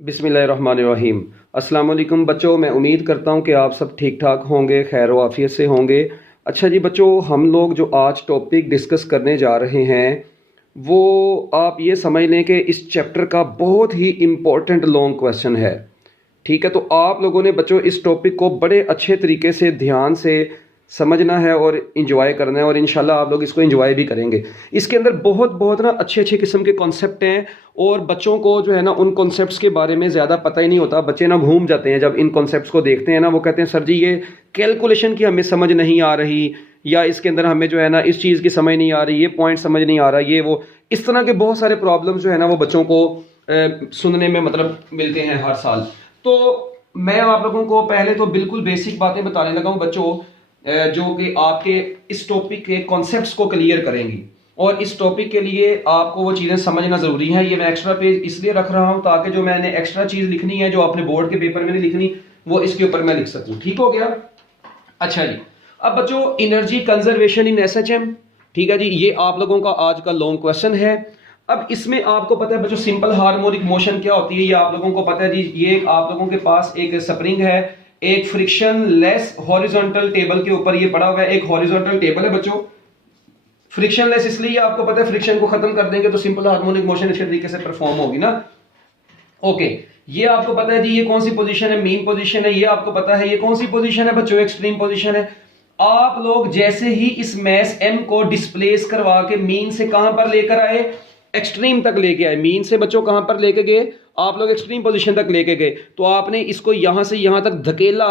बिस्मिल्लाहिर्रहमानिर्रहीम। अस्सलाम वालेकुम बच्चों, मैं उम्मीद करता हूँ कि आप सब ठीक ठाक होंगे, खैर व आफियत से होंगे। अच्छा जी बच्चों, हम लोग जो आज टॉपिक डिस्कस करने जा रहे हैं वो आप ये समझ लें कि इस चैप्टर का बहुत ही इम्पोर्टेंट लॉन्ग क्वेश्चन है। ठीक है, तो आप लोगों ने बच्चों इस टॉपिक को बड़े अच्छे तरीके से ध्यान से समझना है और इंजॉय करना है, और इंशाल्लाह आप लोग इसको इंजॉय भी करेंगे। इसके अंदर बहुत बहुत ना अच्छे अच्छे किस्म के कॉन्सेप्ट हैं, और बच्चों को जो है ना उन कॉन्सेप्ट्स के बारे में ज़्यादा पता ही नहीं होता। बच्चे ना घूम जाते हैं जब इन कॉन्सेप्ट्स को देखते हैं ना, वो कहते हैं सर जी ये कैलकुलेशन की हमें समझ नहीं आ रही, या इसके अंदर हमें जो है ना इस चीज़ की समझ नहीं आ रही, ये पॉइंट समझ नहीं आ रहा, ये वो इस तरह के बहुत सारे प्रॉब्लम्स जो है ना वो बच्चों को सुनने में मतलब मिलते हैं हर साल। तो मैं आप लोगों को पहले तो बिल्कुल बेसिक बातें बताने लगा हूँ बच्चों, जो कि आपके इस टॉपिक के कॉन्सेप्ट्स को क्लियर करेंगी, और इस टॉपिक के लिए आपको वो चीज़ें समझना ज़रूरी है। ये मैं एक्स्ट्रा पेज इसलिए रख रहा हूँ ताकि जो मैंने एक्स्ट्रा चीज़ लिखनी है जो अपने बोर्ड के पेपर में नहीं लिखनी, वो इसके ऊपर मैं लिख सकूँ। ठीक हो गया। अच्छा जी, अब बच्चों एनर्जी कंजर्वेशन इन एसएचएम, ठीक है जी, ये आप लोगों का आज का लॉन्ग क्वेश्चन है। अब इसमें आपको पता है बच्चों सिंपल हार्मोनिक मोशन क्या होती है, ये आप लोगों को पता है जी। ये आप लोगों के पास एक स्प्रिंग है, एक फ्रिक्शन लेस हॉरिजॉन्टल टेबल के ऊपर ये पड़ा हुआ है। एक हॉरिजॉन्टल टेबल है बच्चों, फ्रिक्शन लेस इसलिए आपको पता है फ्रिक्शन को खत्म कर देंगे तो सिंपल हार्मोनिक मोशन अच्छे तरीके से परफॉर्म होगी ना। ओके, ये आपको पता है जी ये कौन सी पोजीशन है, मीन पोजीशन है। ये आपको पता है ये कौन सी पोजीशन है बच्चों, एक्सट्रीम पोजीशन है। आप लोग जैसे ही इस मैस एम को डिस्प्लेस करवा के मीन से कहां पर लेकर आए, एक्सट्रीम तक लेके आए। मीन से बच्चों कहां पर लेके गए, आप लोग एक्सट्रीम पोजीशन तक लेके गए, तो आपने इसको यहां से यहां तक धकेला।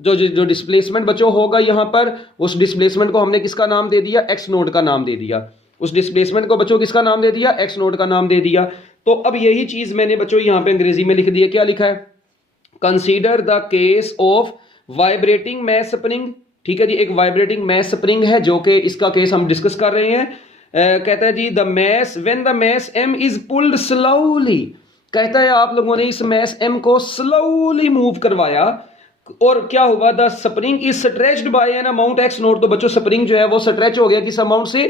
जो डिस्प्लेसमेंट बच्चों होगा यहां पर, उस डिस्प्लेसमेंट को हमने किसका नाम दे दिया, एक्स नोड का नाम दे दिया। उस डिस्प्लेसमेंट को बच्चों किसका नाम दे दिया, एक्स नोड का नाम दे दिया। तो अब यही चीज मैंने बच्चों यहां पे अंग्रेजी में लिख दी है। क्या लिखा है, consider the case of vibrating mass spring. ठीक है जी, एक वाइब्रेटिंग मैस स्प्रिंग है जो कि इसका केस हम डिस्कस कर रहे हैं। कहता है जी the mass when the mass m is pulled slowly, कहता है आप लोगों ने इस मैस एम को स्लोली मूव करवाया, और क्या हुआ, the spring is stretched by an amount x naught. तो बच्चों स्प्रिंग जो है वो स्ट्रेच हो गया किस अमाउंट से,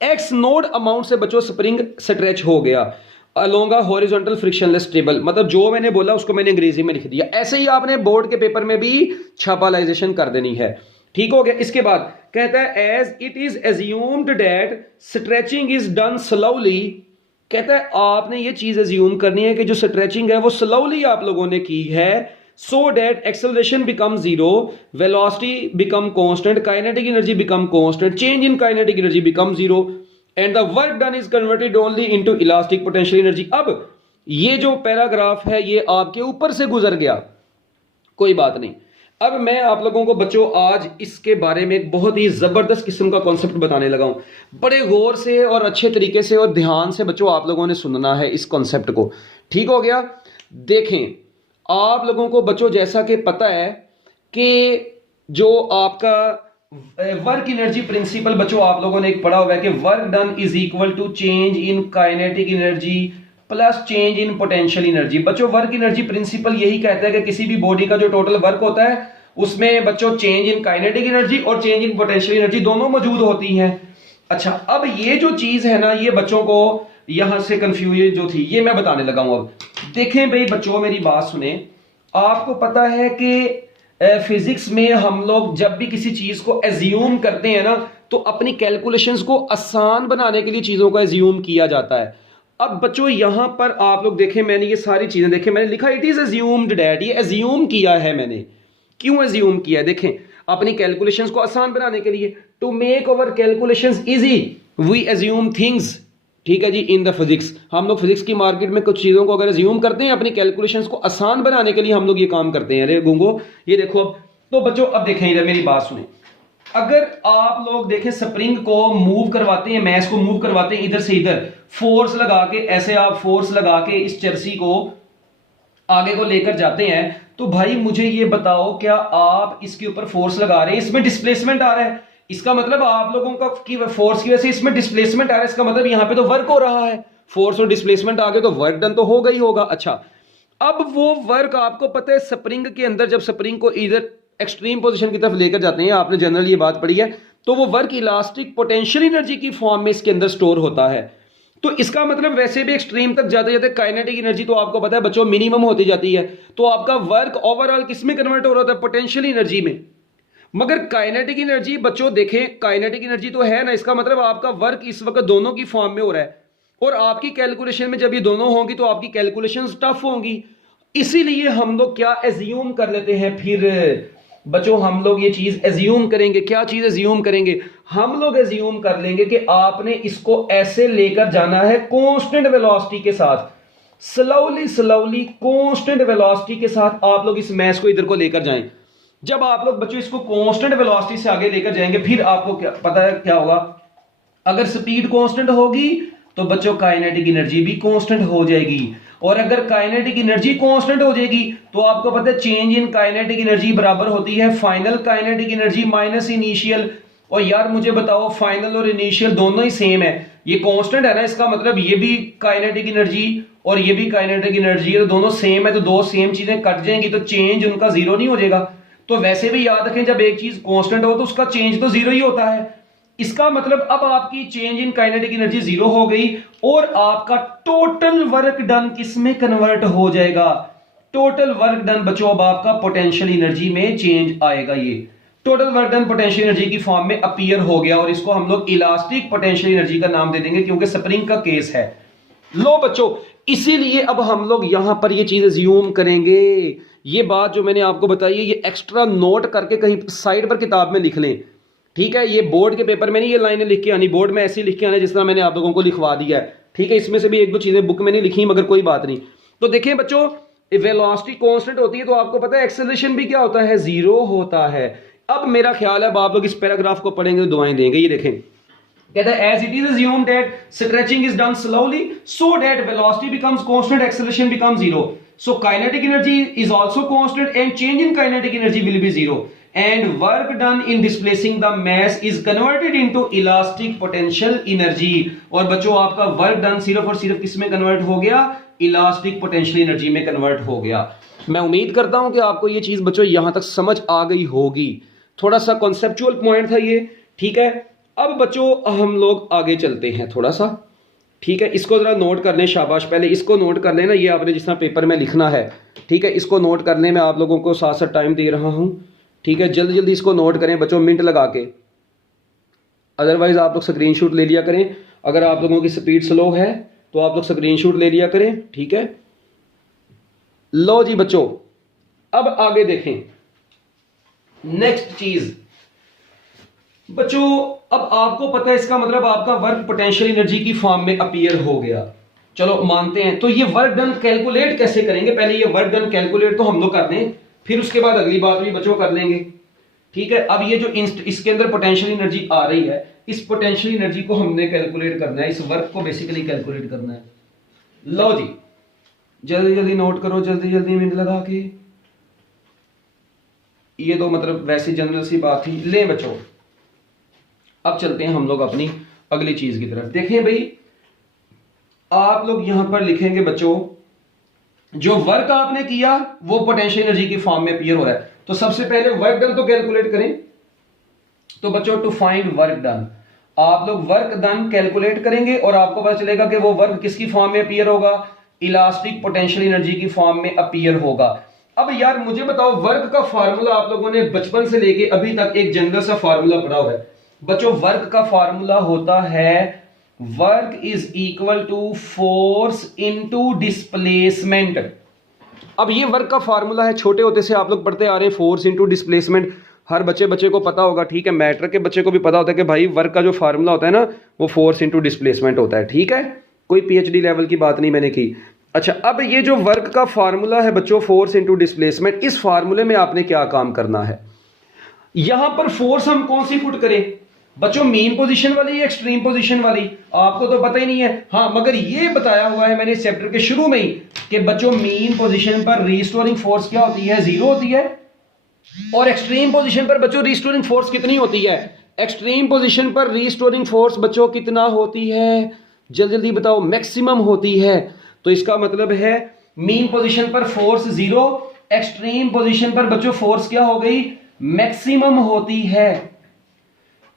एक्स नोड अमाउंट से बच्चों स्प्रिंग स्ट्रेच हो गया along a horizontal frictionless table. मतलब जो मैंने बोला उसको मैंने अंग्रेजी में लिख दिया। ऐसे ही आपने बोर्ड के पेपर में भी छापालाइजेशन कर देनी है। ठीक हो गया। इसके बाद कहता है as it is assumed that stretching is done slowly, कहता है आपने ये चीज एज्यूम करनी है कि जो स्ट्रेचिंग है वो स्लोली आप लोगों ने की है, so that acceleration become zero, velocity become constant, kinetic energy become constant, change in kinetic energy become zero, and the work done is converted only into elastic potential energy. अब ये जो पैराग्राफ है ये आपके ऊपर से गुजर गया, कोई बात नहीं। अब मैं आप लोगों को बच्चों आज इसके बारे में एक बहुत ही जबरदस्त किस्म का कॉन्सेप्ट बताने लगा हूं। बड़े गौर से और अच्छे तरीके से और ध्यान से बच्चों आप लोगों ने सुनना है इस कॉन्सेप्ट को। ठीक हो गया। देखें आप लोगों को बच्चों जैसा कि पता है कि जो आपका वर्क एनर्जी प्रिंसिपल बच्चों आप लोगों ने एक पढ़ा हुआ है कि work done is equal to change in kinetic energy plus change in potential energy. बच्चों वर्क एनर्जी प्रिंसिपल यही कहता है कि किसी भी बॉडी का जो टोटल वर्क होता है उसमें बच्चों चेंज इन काइनेटिक एनर्जी और चेंज इन पोटेंशियल एनर्जी दोनों मौजूद होती हैं। अच्छा, अब ये जो चीज है ना ये बच्चों को यहां से कंफ्यूजन जो थी ये मैं बताने लगा हूं। अब देखें भाई बच्चों मेरी बात सुने, आपको पता है कि फिजिक्स में हम लोग जब भी किसी चीज को एज्यूम करते हैं ना तो अपनी कैलकुलेशंस को आसान बनाने के लिए चीजों को एज्यूम किया जाता है। अब बच्चों यहां पर आप लोग देखें, मैंने ये सारी चीजें देखें, मैंने लिखा इट इज एज्यूम्ड डैट, ये एज्यूम किया है मैंने। क्यों एज्यूम किया है, देखें अपनी कैलकुलेशंस को आसान बनाने के लिए, to make our calculations easy we assume things. ठीक है जी, इन द फिजिक्स हम लोग फिजिक्स की मार्केट में कुछ चीजों को अगर एज्यूम करते हैं अपनी कैलकुलेशंस को आसान बनाने के लिए हम लोग ये काम करते हैं। अरे गुंगो ये देखो। अब तो बच्चों अब देखें इधर मेरी बात सुने, अगर आप लोग देखें स्प्रिंग को मूव करवाते हैं, मैस को मूव करवाते हैं इधर से इधर, फोर्स लगा के ऐसे आप फोर्स लगा के इस चर्सी को आगे को लेकर जाते हैं, तो भाई मुझे ये बताओ क्या आप इसके ऊपर फोर्स लगा रहे हैं, इसमें डिस्प्लेसमेंट आ रहा है, इसका मतलब आप लोगों का की फोर्स की वजह से इसमें डिस्प्लेसमेंट आ रहा है, इसका मतलब यहां पे तो वर्क हो रहा है। फोर्स और डिस्प्लेसमेंट आ गए तो वर्क डन तो होगा ही होगा। अच्छा, अब वो वर्क आपको पता है स्प्रिंग के अंदर जब स्प्रिंग को इधर एक्सट्रीम पोजीशन की तरफ लेकर जाते हैं, आपने जनरल ये बात पढ़ी है, तो वो वर्क इलास्टिक पोटेंशियल एनर्जी की फॉर्म में इसके अंदर स्टोर होता है। तो इसका मतलब वैसे भी एक्सट्रीम तक जाते जाते काइनेटिक एनर्जी तो आपको पता है बच्चों मिनिमम होती जाती है, तो आपका वर्क ओवरऑल किस में कन्वर्ट हो रहा था, पोटेंशियल एनर्जी में। मगर काइनेटिक एनर्जी बच्चों देखें, काइनेटिक एनर्जी तो है ना, इसका मतलब आपका वर्क इस वक्त दोनों की फॉर्म में हो रहा है, और आपकी कैलकुलेशन में जब ये दोनों होंगी तो आपकी कैलकुलेशंस टफ होंगी। इसीलिए हम लोग क्या एज्यूम कर लेते हैं, फिर बच्चों हम लोग ये चीज एज्यूम करेंगे, क्या चीज एज्यूम करेंगे, हम लोग एज्यूम कर लेंगे कि आपने इसको ऐसे लेकर जाना है कांस्टेंट वेलोसिटी के साथ, स्लोली स्लोली कांस्टेंट वेलोसिटी के साथ आप लोग इस मैथ को इधर को लेकर जाएं। जब आप लोग बच्चों इसको कांस्टेंट वेलोसिटी से आगे लेकर जाएंगे, फिर आपको क्या पता है क्या होगा, अगर स्पीड कांस्टेंट होगी तो बच्चों काइनेटिक एनर्जी भी कांस्टेंट हो जाएगी, और अगर काइनेटिक एनर्जी कांस्टेंट हो जाएगी तो आपको पता है चेंज इन काइनेटिक एनर्जी बराबर होती है final kinetic energy minus initial. और यार मुझे बताओ फाइनल और इनिशियल दोनों ही सेम है, ये कांस्टेंट है ना, इसका मतलब ये भी काइनेटिक एनर्जी और ये भी काइनेटिक एनर्जी है, तो दोनों सेम है, तो दो सेम चीजें कट जाएंगी तो चेंज उनका जीरो नहीं हो जाएगा। तो वैसे भी याद रखें जब एक चीज कांस्टेंट हो तो उसका चेंज तो जीरो ही होता है। इसका मतलब अब आपकी change in kinetic energy zero हो गई और आपका टोटल वर्क डन किस में कन्वर्ट हो जाएगा, टोटल वर्क डन बच्चों अब आपका पोटेंशियल एनर्जी में चेंज आएगा। ये total work done potential energy की फॉर्म में अपीयर हो गया, और इसको हम लोग इलास्टिक पोटेंशियल एनर्जी का नाम दे देंगे क्योंकि स्प्रिंग का केस है। लो बच्चों, इसीलिए अब हम लोग यहां पर ये चीज अज्यूम करेंगे, ये बात जो मैंने आपको बताई है ये एक्स्ट्रा नोट करके कहीं साइड पर किताब में लिख लें, ठीक है। ये बोर्ड के पेपर में नहीं ये लाइनें लिख के आनी, बोर्ड में ऐसे लिख के आने जिस तरह मैंने आप लोगों को लिखवा दिया है, ठीक है। इसमें से भी एक दो चीजें बुक में नहीं लिखी मगर कोई बात नहीं। तो देखें बच्चों, वेलोसिटी कांस्टेंट होती है तो आपको पता है एक्सेलरेशन भी क्या होता है, जीरो होता है। अब मेरा ख्याल है अब आप लोग इस पैराग्राफ को पढ़ेंगे तो दुआएं देंगे। ये देखें, कहता है as it is assumed that stretching is done slowly so that velocity becomes constant, acceleration becomes zero, so kinetic energy is also constant and change in kinetic energy will be zero and work done in displacing the mass is converted into elastic potential energy। और बच्चों आपका work done सिर्फ और सिर्फ किस में convert हो गया, इलास्टिक पोटेंशियल एनर्जी में कन्वर्ट हो गया। मैं उम्मीद करता हूं कि आपको ये चीज बच्चों यहां तक समझ आ गई होगी, थोड़ा सा कॉन्सेप्चुअल पॉइंट था ये, ठीक है। अब बच्चों हम लोग आगे चलते हैं थोड़ा सा, ठीक है। इसको जरा नोट कर लें, शाबाश, पहले इसको नोट कर लेना, ये आपने जिस तरह पेपर में लिखना है, ठीक है, इसको नोट कर लें। मैं आप लोगों को साथ साथ टाइम दे रहा हूं, ठीक है। जल्दी जल्दी इसको नोट करें बच्चों, मिनट लगा के, अदरवाइज आप लोग स्क्रीनशॉट ले लिया करें। अगर आप लोगों की स्पीड स्लो है तो आप लोग स्क्रीनशॉट ले लिया करें, ठीक है। लो जी बच्चों, अब आगे देखें नेक्स्ट चीज बच्चों, अब आपको पता है इसका मतलब आपका वर्क पोटेंशियल एनर्जी की फॉर्म में अपीयर हो गया, चलो मानते हैं। तो ये वर्क डन कैलकुलेट कैसे करेंगे, पहले ये वर्क डन कैलकुलेट तो हम लोग कर दें, फिर उसके बाद अगली बात भी बच्चों कर लेंगे, ठीक है। अब ये जो इसके अंदर पोटेंशियल एनर्जी आ रही है, इस पोटेंशियल एनर्जी को हमने कैलकुलेट करना है, इस वर्क को बेसिकली कैलकुलेट करना है। लो जी, जल्दी जल्दी नोट करो, जल्दी जल्दी मिनट लगा के। ये तो मतलब वैसे जनरल सी बात थी। ले बच्चों, अब चलते हैं हम लोग अपनी अगली चीज की तरफ। देखें भाई, आप लोग यहां पर लिखेंगे बच्चों, जो वर्क आपने किया वो पोटेंशियल एनर्जी की फॉर्म में अपीयर हो रहा है। तो सबसे पहले वर्क डन तो कैलकुलेट करें। तो बच्चों टू फाइंड वर्क डन, आप लोग वर्क डन कैलकुलेट करेंगे और आपको पता चलेगा कि वो वर्क किसकी फॉर्म में अपीयर होगा, इलास्टिक पोटेंशियल एनर्जी की फॉर्म में अपीयर होगा। अब यार मुझे बताओ, वर्क का फार्मूला आप लोगों ने बचपन से लेके अभी तक एक जनरल सा फार्मूला पढ़ा हुआ है बच्चों। वर्क का फार्मूला होता है work is equal to force into displacement. अब ये वर्क का फार्मूला है, छोटे होते से आप लोग पढ़ते आ रहे हैं, फोर्स इनटू डिस्प्लेसमेंट। हर बच्चे को पता होगा, ठीक है। मैट्रिक के बच्चे को भी पता होता है कि भाई वर्क का जो फार्मूला होता है ना वो फोर्स इनटू डिस्प्लेसमेंट होता है, ठीक है। कोई पीएचडी लेवल की बात नहीं मैंने की। अच्छा, अब ये जो वर्क का फार्मूला है बच्चों, फोर्स इनटू डिस्प्लेसमेंट, इस फार्मूले में आपने क्या काम करना है। यहां पर फोर्स हम कौन सी पुट करें बच्चों, मीन पोजीशन वाली या एक्सट्रीम पोजीशन वाली, आपको तो पता ही नहीं है। हाँ, मगर ये बताया हुआ है मैंने इस चैप्टर के शुरू में ही कि बच्चों मीन पोजीशन पर रिस्टोरिंग फोर्स क्या होती है, जीरो होती है। और एक्सट्रीम पोजीशन पर बच्चों रिस्टोरिंग फोर्स कितनी होती है, एक्सट्रीम पोजीशन पर रिस्टोरिंग फोर्स बच्चों कितना होती है, जल्दी जल्दी बताओ, मैक्सिमम होती है। तो इसका मतलब है मीन पोजीशन पर फोर्स जीरो, एक्सट्रीम पोजीशन पर बच्चों फोर्स क्या हो गई, मैक्सिमम होती है।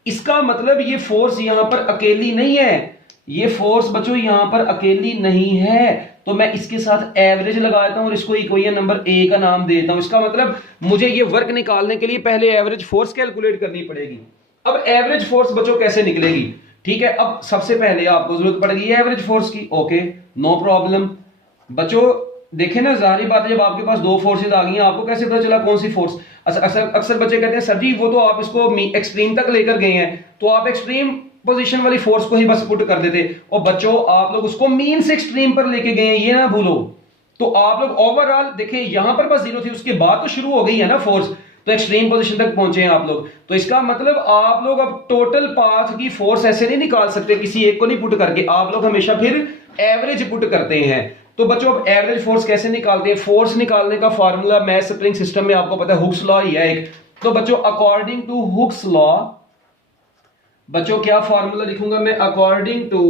इसका मतलब ये फोर्स यहां पर अकेली नहीं है, ये फोर्स बच्चों यहां पर अकेली नहीं है, तो मैं इसके साथ एवरेज लगाता हूं और इसको इक्वेशन नंबर ए का नाम देता हूं। इसका मतलब मुझे ये वर्क निकालने के लिए पहले एवरेज फोर्स कैलकुलेट करनी पड़ेगी। अब एवरेज फोर्स बच्चों कैसे निकलेगी? ठीक है, अब सबसे पहले आपको जरूरत पड़ेगी एवरेज फोर्स की। Okay, no problem. बच्चों देखें ना, जाहिर बात है जब आपके पास दो फोर्सेज आ गई हैं, आपको कैसे पता चला कौन सी फोर्स? अक्सर बच्चे कहते हैं सर जी वो तो आप इसको एक्सट्रीम तक लेकर गए हैं, तो आप एक्सट्रीम पोजीशन वाली फोर्स को ही बस पुट कर देते। और बच्चों आप लोग उसको मीन से एक्सट्रीम पर लेके गए हैं, ये ना भूलो। तो आप लोग ओवरऑल देखें, यहां पर बस जीरो थी, उसके बाद तो शुरू हो गई है ना फोर्स, तो एक्सट्रीम पोजीशन तक पहुंचे हैं आप लोग। तो इसका मतलब आप लोग अब टोटल पाथ की फोर्स ऐसे नहीं निकाल सकते, किसी एक को नहीं पुट करके, आप लोग हमेशा फिर एवरेज पुट करते हैं। तो बच्चों अब एवरेज फोर्स कैसे निकालते हैं? फोर्स निकालने का फार्मूला मैथ स्प्रिंग सिस्टम में आपको पता है, हुक्स लॉ ही है एक। तो बच्चों अकॉर्डिंग टू हुक्स लॉ, बच्चों क्या फार्मूला लिखूंगा मैं? अकॉर्डिंग टू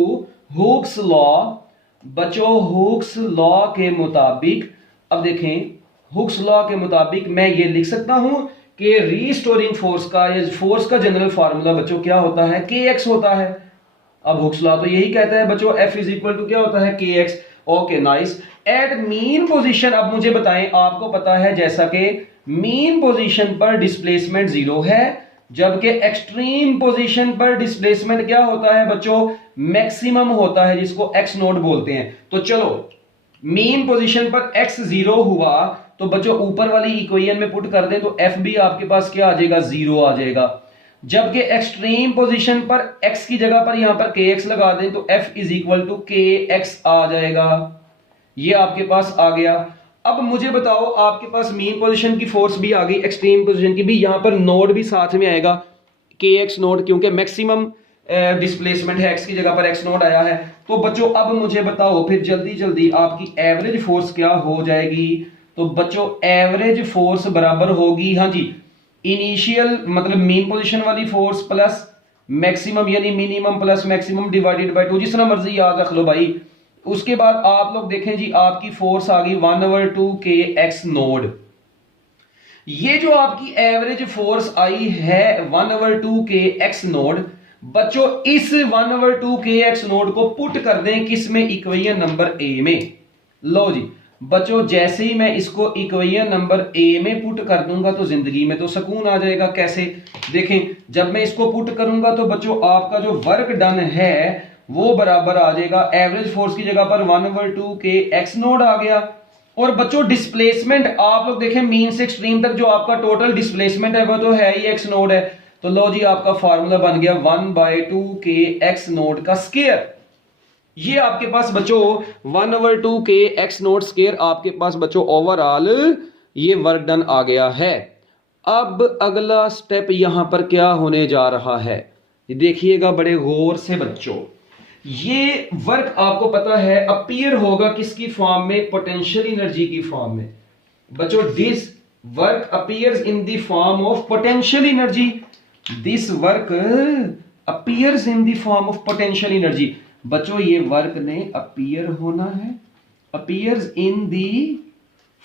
हुक्स लॉ, बच्चों हुक्स लॉ के मुताबिक, अब देखें हुक्स लॉ के मुताबिक मैं ये लिख सकता हूं कि रीस्टोरिंग फोर्स का या फोर्स का जनरल फार्मूला बच्चों क्या होता है? kx होता है। अब हुक्स लॉ तो यही कहता है बच्चों F इज इक्वल टू क्या होता है? kx। Okay nice. At mean position, अब मुझे बताएं, आपको पता है जैसा कि मीन पोजीशन पर डिस्प्लेसमेंट जीरो है, जबकि एक्सट्रीम पोजीशन पर डिस्प्लेसमेंट क्या होता है बच्चों? मैक्सिमम होता है, जिसको x नोट बोलते हैं। तो चलो मीन पोजीशन पर x जीरो हुआ, तो बच्चों ऊपर वाली इक्वेशन में पुट कर दें तो f भी आपके पास क्या आ जाएगा? जीरो आ जाएगा। जबकि एक्सट्रीम पोजीशन पर x की जगह पर यहां पर kx लगा दें तो f is equal to kx आ जाएगा। ये आपके पास आ गया। अब मुझे बताओ, आपके पास मीन पोजीशन की फोर्स भी आ गई, एक्सट्रीम पोजीशन की भी, यहां पर नोड भी साथ में आएगा kx नोड, क्योंकि मैक्सिमम डिस्प्लेसमेंट है, x की जगह पर x नोड आया है। तो बच्चों अब मुझे बताओ फिर जल्दी जल्दी आपकी एवरेज फोर्स क्या हो जाएगी? तो बच्चों एवरेज फोर्स बराबर होगी, हाँ जी, इनिशियल मतलब मीन पोजीशन वाली फोर्स प्लस मैक्सिमम यानी minimum plus maximum divided by 2, जिस तरह मर्जी याद रख लो भाई। उसके बाद आप लोग देखें जी, आपकी फोर्स आ गई 1/2 kx नोड। ये जो आपकी एवरेज फोर्स आई है 1/2 kx नोड, बच्चों इस 1/2 kx नोड को पुट कर दें किस में? इक्वेशन नंबर ए में। लो जी बच्चों, जैसे ही मैं इसको इक्वेशन नंबर ए में पुट कर दूंगा तो जिंदगी में तो सुकून आ जाएगा। कैसे? देखें, जब मैं इसको पुट करूंगा तो बच्चों आपका जो वर्क डन है वो बराबर आ जाएगा, एवरेज फोर्स की जगह पर 1/2 kx नोड आ गया। और बच्चों डिस्प्लेसमेंट आप लोग देखें, मीन से एक्सट्रीम तक जो आपका टोटल डिस्प्लेसमेंट है वो तो है ही x नोड है। तो लो जी आपका फार्मूला बन गया 1/2 kx नोड का स्क्वायर। ये आपके पास बच्चों 1/2 kx नोड स्क्वायर आपके पास बच्चों ओवरऑल ये वर्क डन आ गया है। अब अगला स्टेप यहां पर क्या होने जा रहा है, देखिएगा बड़े गौर से बच्चों। ये वर्क आपको पता है अपीयर होगा किसकी फॉर्म में? पोटेंशियल एनर्जी की फॉर्म में। बच्चों this work appears in the form of potential energy. This work appears in the form of potential energy. बच्चों ये वर्क ने अपीयर होना है, appears in the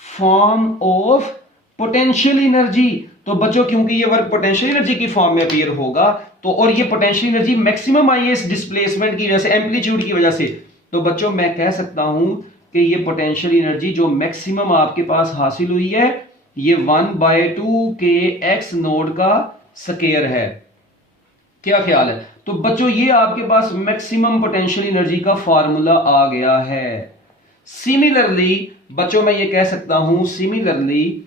form of potential energy. तो बच्चों क्योंकि ये वर्क पोटेंशियल एनर्जी की फॉर्म में अपीयर होगा, तो और ये पोटेंशियल एनर्जी मैक्सिमम आई है इस डिस्प्लेसमेंट की वजह से, एम्पलीट्यूड की वजह से। तो बच्चों मैं कह सकता हूं कि ये पोटेंशियल एनर्जी जो मैक्सिमम आपके पास हासिल हुई है, ये 1/2 kx नोड का स्क्वायर है। क्या ख्याल है? तो बच्चों ये आपके पास मैक्सिमम पोटेंशियल एनर्जी का फार्मूला आ गया है। सिमिलरली बच्चों मैं ये कह सकता हूं, similarly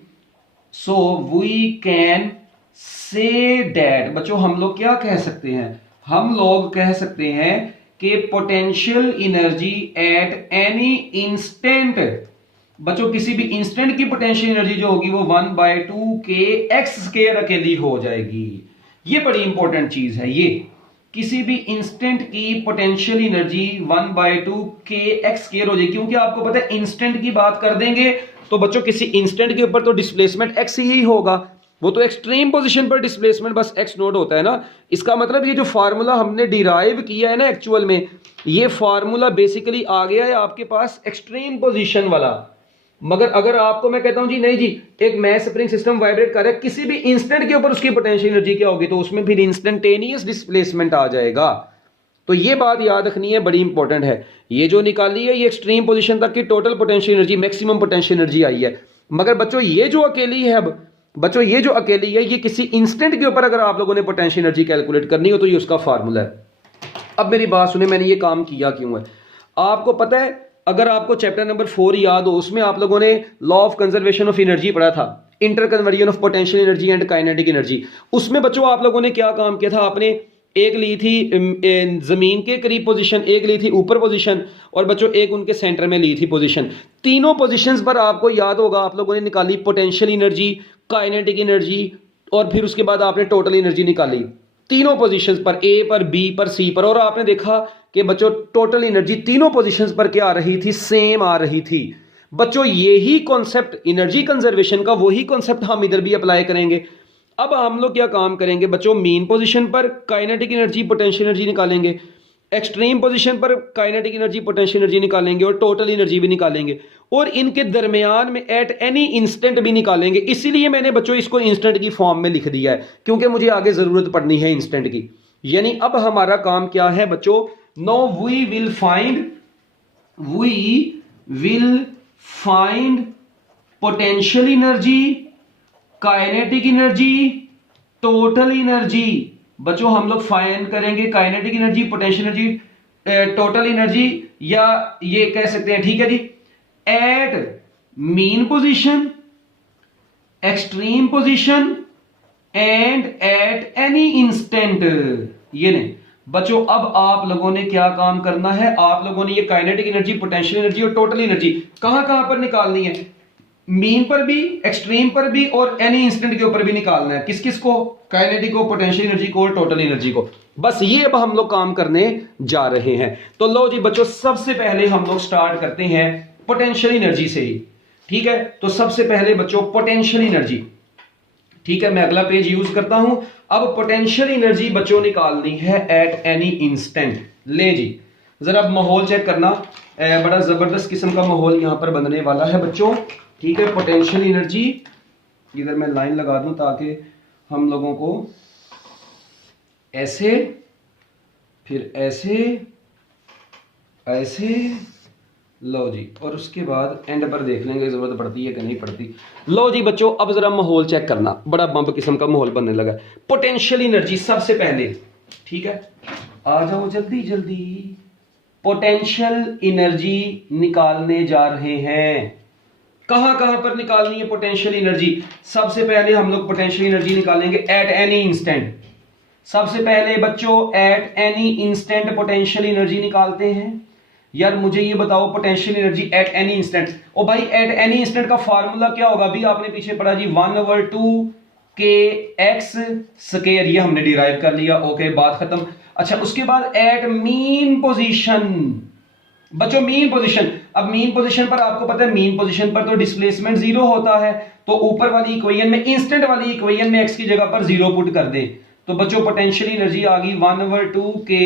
so we can say that, बच्चों हम लोग क्या कह सकते हैं? हम लोग कह सकते हैं कि potential energy at any instant, बच्चों किसी भी इंस्टेंट की पोटेंशियल एनर्जी जो होगी वो 1/2 kx स्क्वायर अकेली हो जाएगी। ये बड़ी इंपॉर्टेंट चीज है। ये किसी भी इंस्टेंट की पोटेंशियल एनर्जी 1/2 kx स्क्वायर हो जाएगी, क्योंकि आपको पता है इंस्टेंट की बात कर देंगे तो बच्चों किसी इंस्टेंट के ऊपर तो डिस्प्लेसमेंट x ही होगा, वो तो एक्सट्रीम पोजीशन पर डिस्प्लेसमेंट बस x नोट होता है ना। इसका मतलब ये जो फार्मूला हमने डिराइव किया है ना एक्चुअल में, ये फार्मूला बेसिकली आ गया है आपके पास एक्सट्रीम पोजीशन वाला। मगर अगर आपको मैं कहता हूं जी नहीं जी, एक मैथ स्प्रिंग सिस्टम वाइब्रेट कर रहा है, किसी भी इंस्टेंट के ऊपर उसकी पोटेंशियल एनर्जी क्या होगी, तो उसमें फिर इंस्टेंटेनियस डिस्प्लेसमेंट आ जाएगा। तो ये बात याद रखनी है, बड़ी इंपॉर्टेंट है। ये जो निकाली है ये एक्सट्रीम पोजीशन तक की total potential energy, maximum potential energy आई है। मगर बच्चों ये जो अकेली है, अब बच्चों ये जो अकेली है, ये किसी इंस्टेंट के ऊपर अगर आप लोगों ने पोटेंशियल एनर्जी कैलकुलेट करनी हो तो ये उसका फार्मूला है। अब मेरी बात सुने, मैंने ये काम किया क्यों है। आपको पता है, अगर आपको चैप्टर नंबर 4 याद हो, उसमें आप लोगों ने law of conservation of energy पढ़ा था, interconversion of potential energy and kinetic energy. उसमें बच्चों आप लोगों ने क्या काम किया था, आपने एक ली थी जमीन के करीब पोजीशन, एक ली थी ऊपर पोजीशन, और बच्चों एक उनके सेंटर में ली थी पोजीशन। तीनों पोजीशंस पर आपको याद होगा आप लोगों ने निकाली पोटेंशियल एनर्जी, काइनेटिक एनर्जी, और फिर उसके बाद आपने टोटल एनर्जी निकाली तीनों पोजीशंस पर, ए पर, बी पर, सी पर। और आपने देखा कि बच्चों टोटल एनर्जी तीनों पोजीशंस पर क्या आ रही थी, सेम आ रही थी। बच्चों यही कॉन्सेप्ट एनर्जी कंजर्वेशन का, वही कॉन्सेप्ट हम इधर भी अप्लाई करेंगे। अब हम लोग क्या काम करेंगे बच्चों, मीन पोजीशन पर काइनेटिक एनर्जी पोटेंशियल एनर्जी निकालेंगे, एक्सट्रीम पोजीशन पर काइनेटिक एनर्जी पोटेंशियल एनर्जी निकालेंगे, और टोटल एनर्जी भी निकालेंगे, और इनके दरमियान में एट एनी इंस्टेंट भी निकालेंगे। इसीलिए मैंने बच्चों इसको इंस्टेंट की फॉर्म में लिख दिया है, क्योंकि मुझे आगे जरूरत पड़नी है इंस्टेंट की। यानी अब हमारा काम क्या है बच्चों, no we will find potential energy, kinetic energy, total energy. बच्चों हम लोग फाइंड करेंगे kinetic energy, potential energy, total energy, या ये कह सकते हैं, ठीक है जी, at mean position, extreme position and at any instant. ये नहीं बच्चों, अब आप लोगों ने क्या काम करना है, आप लोगों ने ये काइनेटिक एनर्जी, पोटेंशियल एनर्जी और टोटल एनर्जी कहां कहां पर निकालनी है, मीन पर भी, एक्सट्रीम पर भी, और एनी इंस्टेंट के ऊपर भी निकालना है। किस किस को, काइनेटिक को, पोटेंशियल एनर्जी को और टोटल एनर्जी को। बस ये अब हम लोग काम करने जा रहे हैं। तो लो जी बच्चों, सबसे पहले हम लोग स्टार्ट करते हैं पोटेंशियल एनर्जी से ही, ठीक है। तो सबसे पहले बच्चों पोटेंशियल एनर्जी, ठीक है, मैं अगला पेज यूज करता हूं। अब पोटेंशियल एनर्जी बच्चों निकालनी है एट एनी इंस्टेंट। ले जी जरा माहौल चेक करना, बड़ा जबरदस्त किस्म का माहौल यहां पर बनने वाला है बच्चों, ठीक है। पोटेंशियल एनर्जी, इधर मैं लाइन लगा दूं ताकि हम लोगों को ऐसे, फिर ऐसे, ऐसे, लो जी, और उसके बाद एंड पर देख लेंगे जरूरत पड़ती है कि नहीं पड़ती। लो जी बच्चों, अब जरा माहौल चेक करना, बड़ा बम्ब किस्म का माहौल बनने लगा। पोटेंशियल एनर्जी सबसे पहले, ठीक है, आ जाओ जल्दी जल्दी, पोटेंशियल एनर्जी निकालने जा रहे हैं। कहां कहां पर निकालनी है पोटेंशियल एनर्जी, सबसे पहले हम लोग पोटेंशियल एनर्जी निकालेंगे एट एनी इंस्टेंट। सबसे पहले बच्चों at any instant potential energy निकालते हैं। यार मुझे ये बताओ potential energy at any instant, ओ भाई एट एनी इंस्टेंट का फार्मूला क्या होगा, अभी आपने पीछे पढ़ा जी 1/2 के एक्स स्क्वायर, ये हमने डिराइव कर लिया, ओके बात खत्म। अच्छा उसके बाद एट मीन पोजीशन, बच्चों मीन पोजीशन, अब मीन पोजीशन पर आपको पता है मीन पोजीशन पर तो डिस्प्लेसमेंट 0 होता है, तो ऊपर वाली इक्वेशन में, इंस्टेंट वाली इक्वेशन में एक्स की जगह पर 0 पुट कर दे, तो बच्चों पोटेंशियल एनर्जी आ गई 1/2 के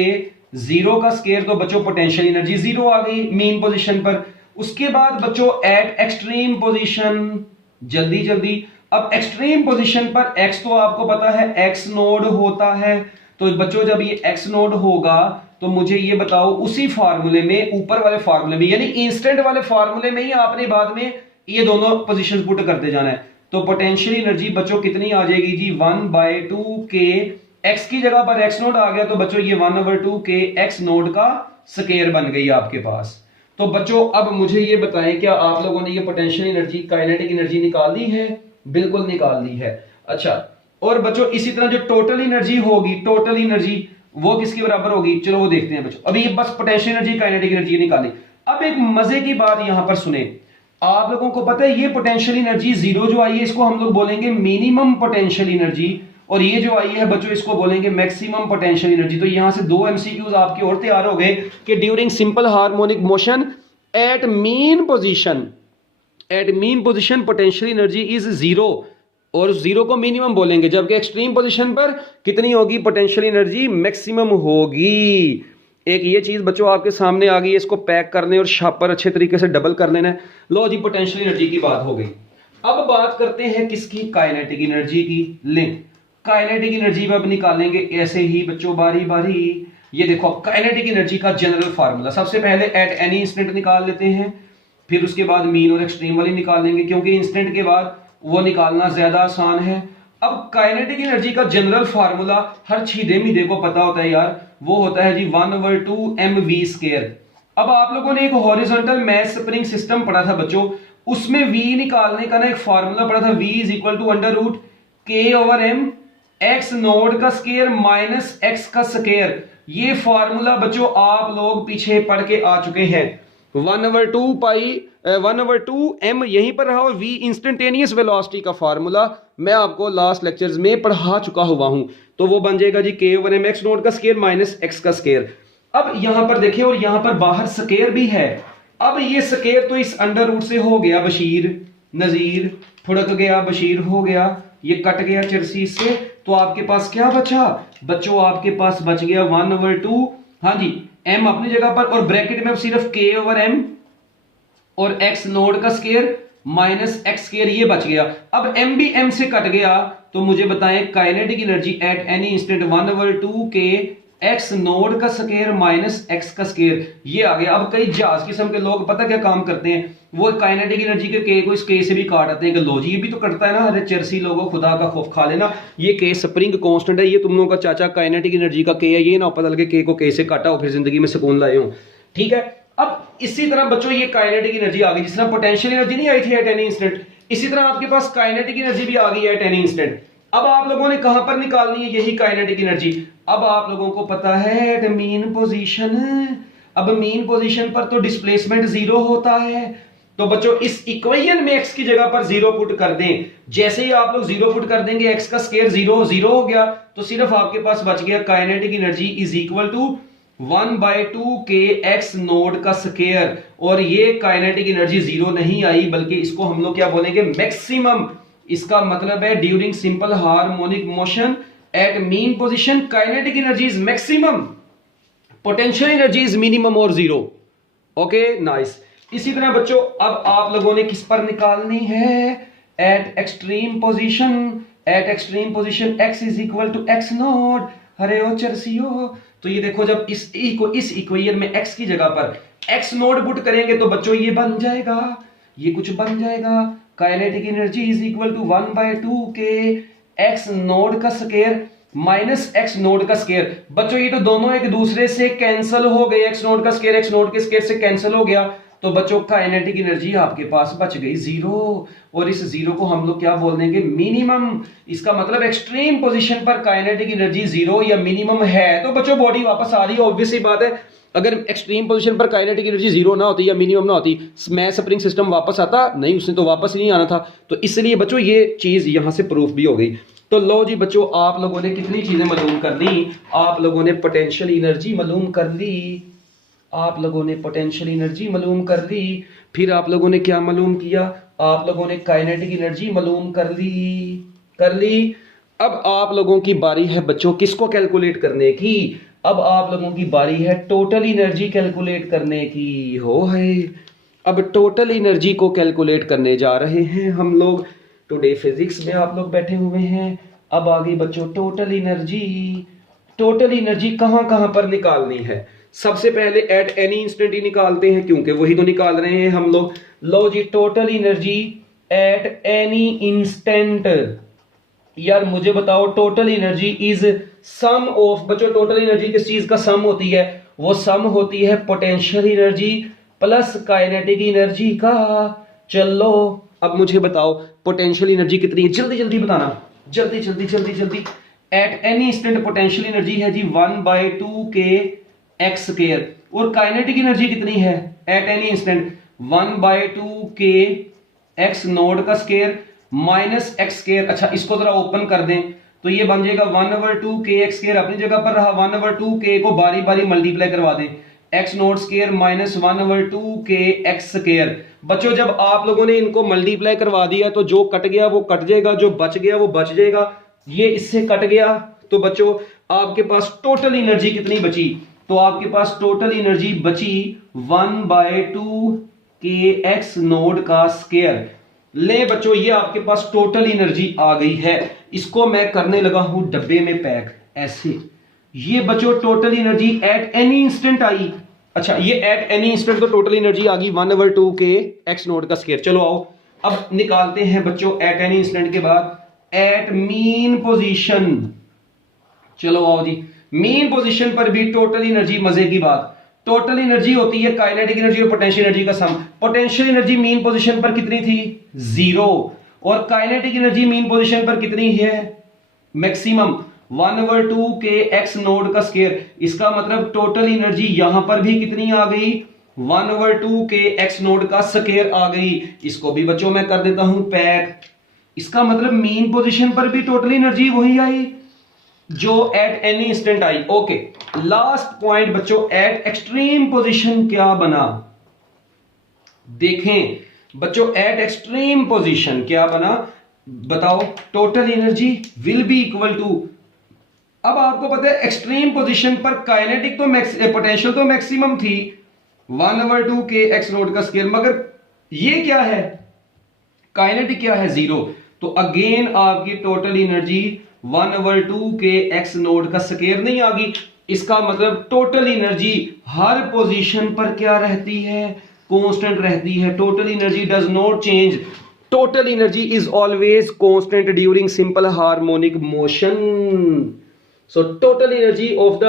0 का स्क्वायर, तो बच्चों पोटेंशियल एनर्जी 0 आ गई मीन पोजीशन पर। उसके बाद बच्चों एट एक्सट्रीम पोजीशन, जल्दी जल्दी, अब एक्सट्रीम पोजीशन पर एक्स तो आपको पता है एक्स नोड होता है, तो बच्चों जब ये एक्स नोड होगा तो मुझे ये बताओ उसी फार्मूले में, ऊपर वाले फार्मूले में, यानी इंस्टेंट वाले फार्मूले में ही आपने बाद में ये दोनों पोजीशन पुट करते जाना है। तो पोटेंशियल एनर्जी बच्चों कितनी आ जाएगी जी 1/2 के एक्स की जगह पर एक्स नोड आ गया, तो बच्चों ये 1/2 के एक्स नोड का स्क्वायर बन गई आपके पास। तो बच्चों अब मुझे ये बताएं, क्या आप लोगों ने ये पोटेंशियल एनर्जी, काइनेटिक एनर्जी निकाल ली है? बिल्कुल निकाल ली है। अच्छा, और बच्चों इसी तरह जो टोटल एनर्जी होगी, टोटल एनर्जी वो किसके बराबर होगी, चलो वो देखते हैं बच्चों। अभी ये बस पोटेंशियल एनर्जी, काइनेटिक एनर्जी निकाली। अब एक मजे की बात यहां पर सुने, आप लोगों को पता है ये पोटेंशियल एनर्जी 0 जो आई है इसको हम लोग बोलेंगे मिनिमम पोटेंशियल एनर्जी, और ये जो आई है बच्चों इसको बोलेंगे मैक्सिमम पोटेंशियल एनर्जी। तो यहां से 2 एमसीक्यूज आपके और तैयार हो गए कि during simple harmonic motion at mean position potential energy is 0, और 0 को मिनिमम बोलेंगे, जबकि एक्सट्रीम पोजीशन पर कितनी होगी पोटेंशियल एनर्जी, मैक्सिमम होगी। एक ये चीज बच्चों आपके सामने आ गई है, इसको पैक करने और शापर अच्छे तरीके से डबल कर लेना है। लो जी पोटेंशियल एनर्जी की बात हो गई। अब बात करते हैं किसकी, काइनेटिक एनर्जी की। लिंक काइनेटिक एनर्जी अब निकालेंगे ऐसे ही बच्चों बारी बारी। ये देखो काइनेटिक एनर्जी का जनरल फार्मूला, सबसे पहले एट एनी इंस्टेंट निकाल लेते हैं, फिर उसके बाद मीन और एक्सट्रीम वाली निकाल लेंगे क्योंकि इंस्टेंट के बाद वो निकालना ज्यादा आसान है। अब काइनेटिक एनर्जी का जनरल फार्मूला हर छीदे मीदे को पता होता है यार, वो होता है जी 1/2mv²। अब आप लोगों ने एक हॉरिजॉन्टल मैस स्प्रिंग सिस्टम पढ़ा था बच्चों, उसमें v निकालने का ना एक फार्मूला पढ़ा था, v = √k/m x नोड का स्क्वायर माइनस x का स्क्वायर। ये फार्मूला बच्चों आप लोग पीछे पढ़ के आ चुके हैं। 1/2m यहीं पर रहा, v इंस्टेंटेनियस वेलोसिटी का फार्मूला मैं आपको लास्ट लेक्चर्स में पढ़ा चुका हुआ हूं, तो वो बन जाएगा जी k/m x नोड का स्क्वायर माइनस x का स्क्वायर। अब यहां पर देखिए, और यहां पर बाहर स्क्वायर भी है। अब ये स्क्वायर तो इस अंडर रूट से हो गया बशीर नजीर, फुड़क गया बशीर हो गया, ये कट गया चरसी से, तो आपके पास क्या बचा बच्चों, आपके पास बच गया 1/2, हाँ जी m अपनी जगह पर, और ब्रैकेट में अब सिर्फ k/m और x नोड का स्क्वायर माइनस x स्क्वायर, ये बच गया। अब m भी m से कट गया, तो मुझे बताएं kinetic energy at any instant 1/2k x naught का स्क्वायर माइनस x का स्क्वायर, ये आ गया। अब कई जहाज किस्म के लोग पता क्या काम करते हैं, वो काइनेटिक एनर्जी के k को इस k से भी काट आते हैं कि लो जी ये भी तो कटता है ना, अरे चरसी लोगों खुदा का खौफ खा लेना, ये k स्प्रिंग कांस्टेंट है, ये तुम लोगों का चाचा काइनेटिक एनर्जी का k है, ये ना पता लगे k को k से काटा हो फिर जिंदगी में सुकून लाए हो, ठीक है। अब इसी तरह बच्चों ये काइनेटिक एनर्जी आ गई, जिस तरह पोटेंशियल एनर्जी नहीं आई थी एट एनी इंस्टेंट, इसी तरह आपके पास काइनेटिक एनर्जी भी आ गई है एट एनी इंस्टेंट। अब आप लोगों ने कहां पर निकालनी है यही काइनेटिक एनर्जी, अब आप लोगों को पता है एट मीन पोजीशन। अब मीन पोजीशन पर तो डिस्प्लेसमेंट 0 होता है, तो बच्चों इस इक्वेशन में x की जगह पर 0 पुट कर दें, जैसे ही आप लोग 0 पुट कर देंगे x का स्क्वायर 0 हो गया, तो सिर्फ आपके पास बच गया kinetic energy is equal to 1/2k x naught का स्क्वायर, और ये काइनेटिक एनर्जी 0 नहीं आई, बल्कि इसको हम लोग क्या बोलेंगे मैक्सिमम। इसका मतलब है during simple harmonic motion at mean position kinetic energy is maximum, potential energy is minimum और 0। Okay nice. इसी तरह बच्चों अब आप लोगों ने किस पर निकालनी है, at extreme position, at extreme position x is equal to x naught, अरे ओ चरसियो, तो ये देखो जब इस इक्वेशन में x की जगह पर x नोड पुट करेंगे तो बच्चों ये बन जाएगा, ये कुछ बन जाएगा, kinetic energy is equal to 1/2k x naught का स्क्वायर माइनस x नोड का स्क्वायर। बच्चों ये तो दोनों एक दूसरे से कैंसिल हो गए, x नोड का स्क्वायर x नोड के स्क्वायर से कैंसिल हो गया, तो बच्चों काइनेटिक एनर्जी आपके पास बच गई 0, और इस 0 को हम लोग क्या बोल देंगे मिनिमम। इसका मतलब एक्सट्रीम पोजीशन पर काइनेटिक एनर्जी 0 या मिनिमम है, तो बच्चों बॉडी वापस आ रही है, ऑब्वियस सी बात है। अगर एक्सट्रीम पोजीशन पर काइनेटिक एनर्जी 0 ना होती या मिनिमम ना होती, मैस स्प्रिंग सिस्टम वापस आता नहीं, उसने तो वापस नहीं आना था, तो इसलिए बच्चों ये चीज यहां से प्रूफ भी हो गई। तो लो जी बच्चों आप लोगों ने कितनी चीजें मालूम कर ली, आप लोगों ने पोटेंशियल एनर्जी मालूम कर ली, आप लोगों ने पोटेंशियल एनर्जी मालूम कर ली, फिर आप लोगों ने क्या मालूम किया, आप लोगों ने काइनेटिक एनर्जी मालूम कर ली। अब आप लोगों की बारी है बच्चों किसको कैलकुलेट करने की, अब आप लोगों की बारी है टोटल एनर्जी कैलकुलेट करने की, हो है। अब टोटल एनर्जी को कैलकुलेट करने जा रहे हैं हम लोग, टुडे फिजिक्स में आप लोग बैठे हुए हैं। अब आगे बच्चों टोटल एनर्जी कहां कहां पर निकालनी है, सबसे पहले एट एनी इंस्टेंट ही निकालते हैं क्योंकि वही तो निकाल रहे हैं हम लोग। लो जी total energy at any instant, यार मुझे बताओ total energy is sum of, बच्चों टोटल एनर्जी किस चीज का सम होती है, वो सम होती है potential energy plus kinetic energy का। चलो अब मुझे बताओ पोटेंशियल एनर्जी कितनी है, जल्दी जल्दी बताना, जल्दी। Eight any instant potential energy है जी 1/2k x स्क्वायर, और काइनेटिक एनर्जी कितनी है eight any instant 1/2k x naught का स्क्वायर माइनस x स्क्वायर। अच्छा इसको जरा ओपन कर दें तो ये बन जाएगा 1/2k x स्क्वायर अपनी जगह पर रहा, 1/2k को बारी बारी मल्टीप्लाई करवा दें, x note square minus 1/2k x square. बच्चों जब आप लोगों ने इनको मल्टीप्लाई करवा दिया तो जो कट गया वो कट जाएगा, जो बच गया वो बच जाएगा, ये इससे कट गया, तो बच्चों आपके पास टोटल एनर्जी कितनी बची, तो आपके पास टोटल एनर्जी बची 1/2k x नोड का स्क्वायर। ले बच्चों ये आपके पास टोटल एनर्जी आ गई है, इसको मैं करने लगा हूं डब्बे में पैक, ऐसे ये बच्चों total energy at any instant आई। अच्छा, ये एट एनी इंस्टेंट तो टोटल एनर्जी आ गई 1/2 के एक्स नोट का स्क्वायर। चलो आओ अब निकालते हैं बच्चों एट एनी इंस्टेंट के बाद एट मीन पोजीशन। चलो आओ जी, मीन पोजीशन पर भी टोटल एनर्जी, मजे की बात, टोटल एनर्जी होती है काइनेटिक एनर्जी और पोटेंशियल एनर्जी का सम। पोटेंशियल एनर्जी मीन पोजीशन पर कितनी थी? 0। और काइनेटिक एनर्जी मीन पोजीशन पर कितनी है? मैक्सिमम 1/2 के एक्स नोड का स्क्वायर। इसका मतलब टोटल एनर्जी यहां पर भी कितनी आ गई? 1/2 के एक्स नोड का स्क्वायर आ गई। इसको भी बच्चों मैं कर देता हूं पैक। इसका मतलब मीन पोजीशन पर भी टोटल एनर्जी वही आई जो एट एनी इंस्टेंट आई। ओके, लास्ट पॉइंट बच्चों, एट एक्सट्रीम पोजीशन क्या बना? देखें बच्चों, एट एक्सट्रीम पोजीशन क्या बना बताओ? Total energy will be equal to, अब आपको पता है एक्सट्रीम पोजीशन पर काइनेटिक तो पोटेंशियल तो मैक्सिमम थी 1/2 के एक्स नोट का स्क्वायर, मगर ये क्या है? काइनेटिक क्या है? 0। तो अगेन आपकी टोटल एनर्जी 1/2 के एक्स नोड का स्क्वायर नहीं आ गई। इसका मतलब टोटल एनर्जी हर पोजीशन पर क्या रहती है? कांस्टेंट रहती है। Total energy does not change. Total energy is always constant during simple harmonic motion. So total energy of the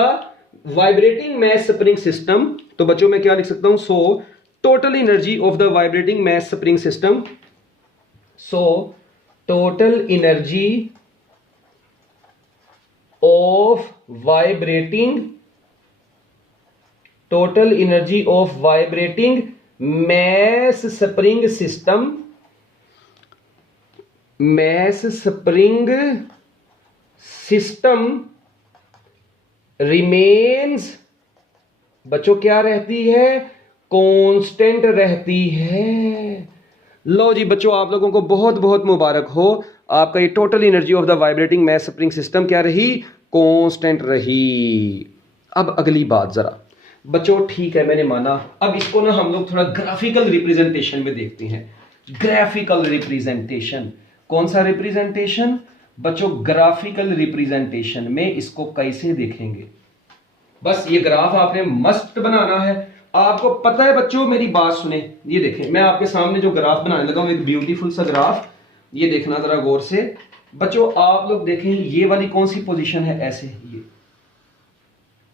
vibrating mass spring system, तो बच्चों मैं क्या लिख सकता हूं? So total energy of the vibrating mass spring system, so total energy of vibrating, total energy of vibrating mass spring system, mass spring system remains, बच्चों क्या रहती है? कांस्टेंट रहती है। लो जी बच्चों, आप लोगों को बहुत बहुत मुबारक हो, आपका ये total energy of the vibrating mass spring system क्या रही? कांस्टेंट रही। अब अगली बात जरा बच्चों, ठीक है मैंने माना, अब इसको ना हम लोग थोड़ा ग्राफिकल रिप्रेजेंटेशन में देखते हैं। ग्राफिकल रिप्रेजेंटेशन, कौन सा रिप्रेजेंटेशन बच्चों? ग्राफिकल रिप्रेजेंटेशन में इसको कैसे देखेंगे? बस ये ग्राफ आपने मस्त बनाना है। आपको पता है बच्चों, मेरी बात सुने, ये देखें मैं आपके सामने जो ग्राफ बनाने लगा हूं, एक ब्यूटीफुल सा ग्राफ, ये देखना जरा गौर से बच्चों। आप लोग देखें ये वाली कौन सी पोजीशन है? ऐसे,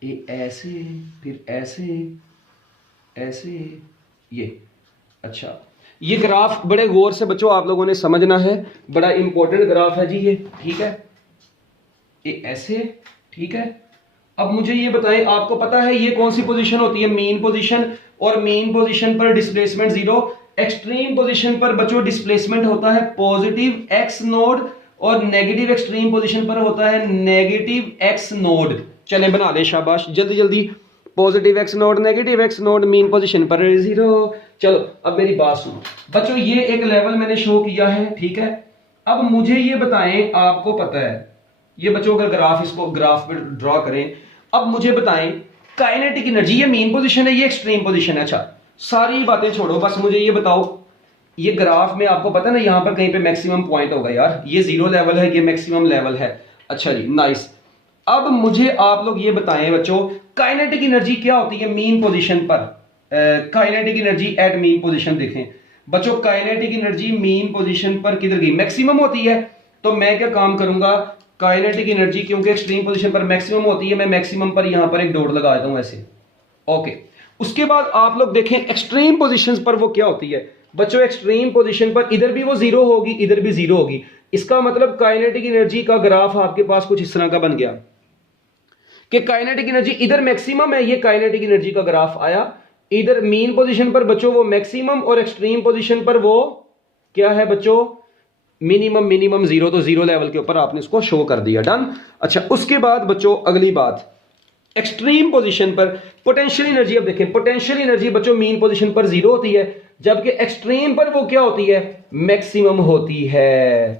ये ऐसे, फिर ऐसे, ऐसे, ये। अच्छा, ये ग्राफ बड़े गौर से बच्चों आप लोगों ने समझना है, बड़ा इंपॉर्टेंट ग्राफ है जी ये, ठीक है? ये ऐसे, ठीक है? अब मुझे ये बताएं, आपको पता है ये कौन सी पोजीशन होती है? Mean position. और मीन पोजीशन पर डिस्प्लेसमेंट 0। एक्सट्रीम पोजीशन पर बच्चों डिस्प्लेसमेंट होता है पॉजिटिव एक्स नोड, और नेगेटिव एक्सट्रीम पोजीशन पर होता है नेगेटिव एक्स नोड। चले बना ले, शाबाश, जल्दी जल्दी। Positive x node, negative x node, mean position पर 0। चलो अब मेरी बात सुनो बच्चों, ये एक लेवल मैंने शो किया है, ठीक है? अब मुझे ये बताएं, आपको पता है ये बच्चों अगर ग्राफ, इसको ग्राफ पे ड्रॉ करें, अब मुझे बताएं काइनेटिक एनर्जी, ये मीन पोजीशन है, ये एक्सट्रीम पोजीशन है। अच्छा, सारी बातें छोड़ो, बस मुझे ये बताओ, ये ग्राफ में आपको पता ना यहां पर कहीं पे मैक्सिमम पॉइंट होगा यार, ये 0 लेवल है, ये मैक्सिमम लेवल है। अच्छा जी, नाइस। अब मुझे आप लोग ये बताएं बच्चों, काइनेटिक एनर्जी क्या होती है मीन पोजीशन पर? Kinetic energy at mean position देखें बच्चों, काइनेटिक एनर्जी मीन पोजीशन पर किधर गई? मैक्सिमम होती है। तो मैं क्या काम करूंगा, काइनेटिक एनर्जी क्योंकि एक्सट्रीम पोजीशन पर मैक्सिमम होती है, मैं मैक्सिमम पर यहां पर एक डॉट लगा देता हूं ऐसे। ओके, उसके बाद आप लोग देखें एक्सट्रीम पोजीशंस पर वो क्या होती है बच्चों? एक्सट्रीम पोजीशन पर इधर भी वो 0 होगी, इधर भी 0 होगी। इसका मतलब काइनेटिक एनर्जी का ग्राफ आपके पास कुछ इस तरह का बन गया कि काइनेटिक एनर्जी इधर मैक्सिमम है, ये काइनेटिक एनर्जी का ग्राफ आया। इधर मीन पोजीशन पर बच्चों वो मैक्सिमम, और एक्सट्रीम पोजीशन पर वो क्या है बच्चों? मिनिमम। मिनिमम 0, तो 0 लेवल के ऊपर आपने इसको शो कर दिया, डन। अच्छा, उसके बाद बच्चों अगली बात, एक्सट्रीम पोजीशन पर पोटेंशियल एनर्जी। अब देखें पोटेंशियल एनर्जी बच्चों मीन पोजीशन पर 0 होती है, जबकि एक्सट्रीम पर वो क्या होती है? मैक्सिमम होती है।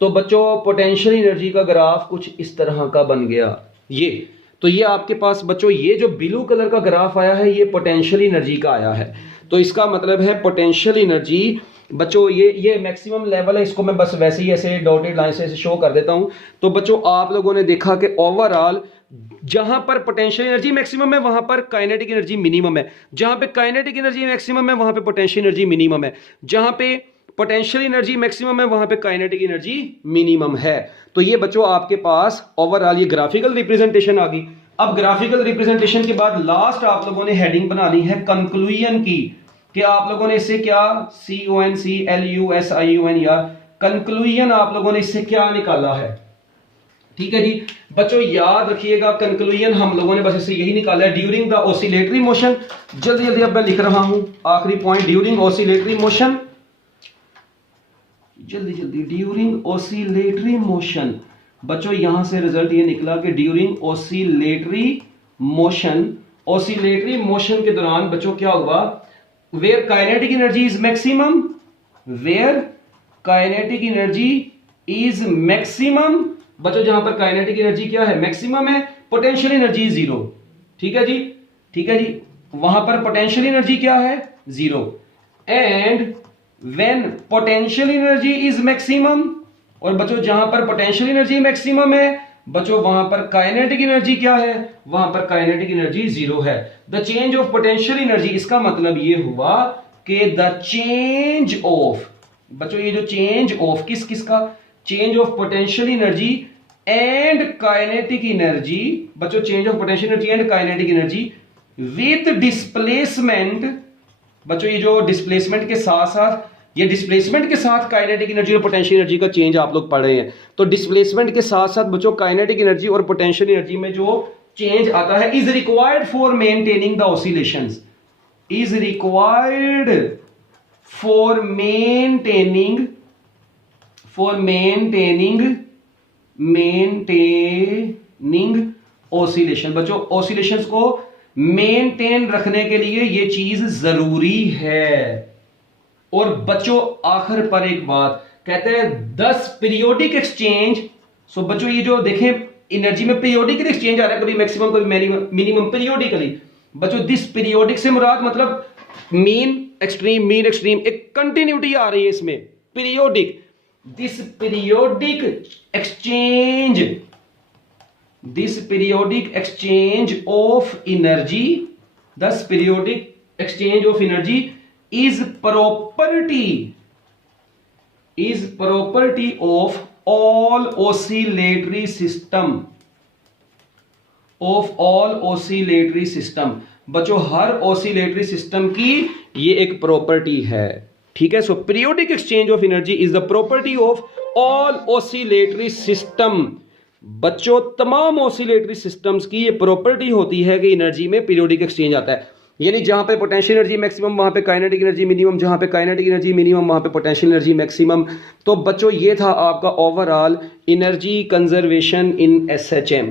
तो बच्चों पोटेंशियल एनर्जी का ग्राफ कुछ इस तरह का बन गया, ये। तो ये आपके पास बच्चों ये जो ब्लू कलर का ग्राफ आया है, ये पोटेंशियल एनर्जी का आया है। तो इसका मतलब है पोटेंशियल एनर्जी बच्चों ये मैक्सिमम लेवल है, इसको मैं बस वैसे ही ऐसे डॉटेड लाइन से ऐसे शो कर देता हूं। तो बच्चों आप लोगों ने देखा कि ओवरऑल जहां पर पोटेंशियल एनर्जी मैक्सिमम है वहां पर काइनेटिक एनर्जी मिनिमम है, जहां पे काइनेटिक एनर्जी मैक्सिमम है वहां पे पोटेंशियल एनर्जी मिनिमम है, जहां पे पोटेंशियल एनर्जी मैक्सिमम है वहां पे काइनेटिक एनर्जी मिनिमम है। तो ये बच्चों आपके पास ओवरऑल ये ग्राफिकल रिप्रेजेंटेशन आ गई। अब ग्राफिकल रिप्रेजेंटेशन के बाद लास्ट आप लोगों ने हेडिंग बनानी है कंक्लूजन की, कि आप लोगों ने इससे क्या CONCLUSION या कंक्लूजन आप लोगों ने इससे क्या निकाला है। ठीक है जी बच्चों, याद रखिएगा कंक्लूजन हम लोगों ने बस इससे यही निकाला है, ड्यूरिंग द ऑसिलेटरी मोशन। जल्दी जल्दी अब मैं लिख रहा हूं आखिरी पॉइंट, ड्यूरिंग ऑसिलेटरी मोशन, जल्दी जल्दी, ड्यूरिंग ऑसिलेटरी मोशन। बच्चों यहां से रिजल्ट ये निकला कि during oscillatory motion, oscillatory motion के दौरान बच्चों क्या हुआ, where kinetic energy is maximum, where kinetic energy is maximum, बच्चों जहां पर काइनेटिक एनर्जी क्या है, मैक्सिमम है, पोटेंशियल एनर्जी जीरो। ठीक है जी, ठीक है जी, वहां पर पोटेंशियल एनर्जी क्या है, zero. And when potential energy is maximum, और बच्चों जहां पर पोटेंशियल एनर्जी मैक्सिमम है बच्चों वहां पर काइनेटिक एनर्जी क्या है, वहां पर काइनेटिक एनर्जी जीरो है। The change of potential energy, इसका मतलब ये हुआ कि द चेंज ऑफ, बच्चों ये जो चेंज ऑफ किस किस का, change of potential energy and kinetic energy, बच्चों change of potential energy and kinetic energy with displacement, बच्चों ये जो डिस्प्लेसमेंट के साथ साथ, ये डिस्प्लेसमेंट के साथ काइनेटिक एनर्जी और पोटेंशियल एनर्जी का चेंज आप लोग पढ़ रहे हैं। तो डिस्प्लेसमेंट के साथ साथ बच्चों काइनेटिक एनर्जी और पोटेंशियल एनर्जी में जो चेंज आता है is required for maintaining the oscillations, is required for maintaining oscillation. बच्चों ऑसिलेशंस को मेंटेन रखने के लिए ये चीज जरूरी है। और बच्चों आखिर पर एक बात कहते हैं 10 पीरियोडिक एक्सचेंज। सो बच्चों ये जो देखें एनर्जी में पीरियोडिकली एक्सचेंज आ रहा है, कभी मैक्सिमम कभी मिनिमम पीरियोडिकली। बच्चों दिस पीरियोडिक से मुराद मतलब मीन एक्सट्रीम, मीन एक्सट्रीम, एक कंटिन्यूटी आ रही है इसमें, periodic. This periodic exchange of energy, this periodic exchange of energy is property of all oscillatory system, बच्चों हर ऑसिलेटरी सिस्टम की ये एक प्रॉपर्टी है। ठीक है, so periodic exchange of energy is the property of all oscillatory system. बच्चों तमाम oscillatory systems की ये प्रॉपर्टी होती है कि एनर्जी में पीरियोडिक एक्सचेंज आता है, यानी जहां पे पोटेंशियल एनर्जी मैक्सिमम वहां पे काइनेटिक एनर्जी मिनिमम, जहां पे काइनेटिक एनर्जी मिनिमम वहां पे पोटेंशियल एनर्जी मैक्सिमम। तो बच्चों ये था आपका overall energy conservation in SHM।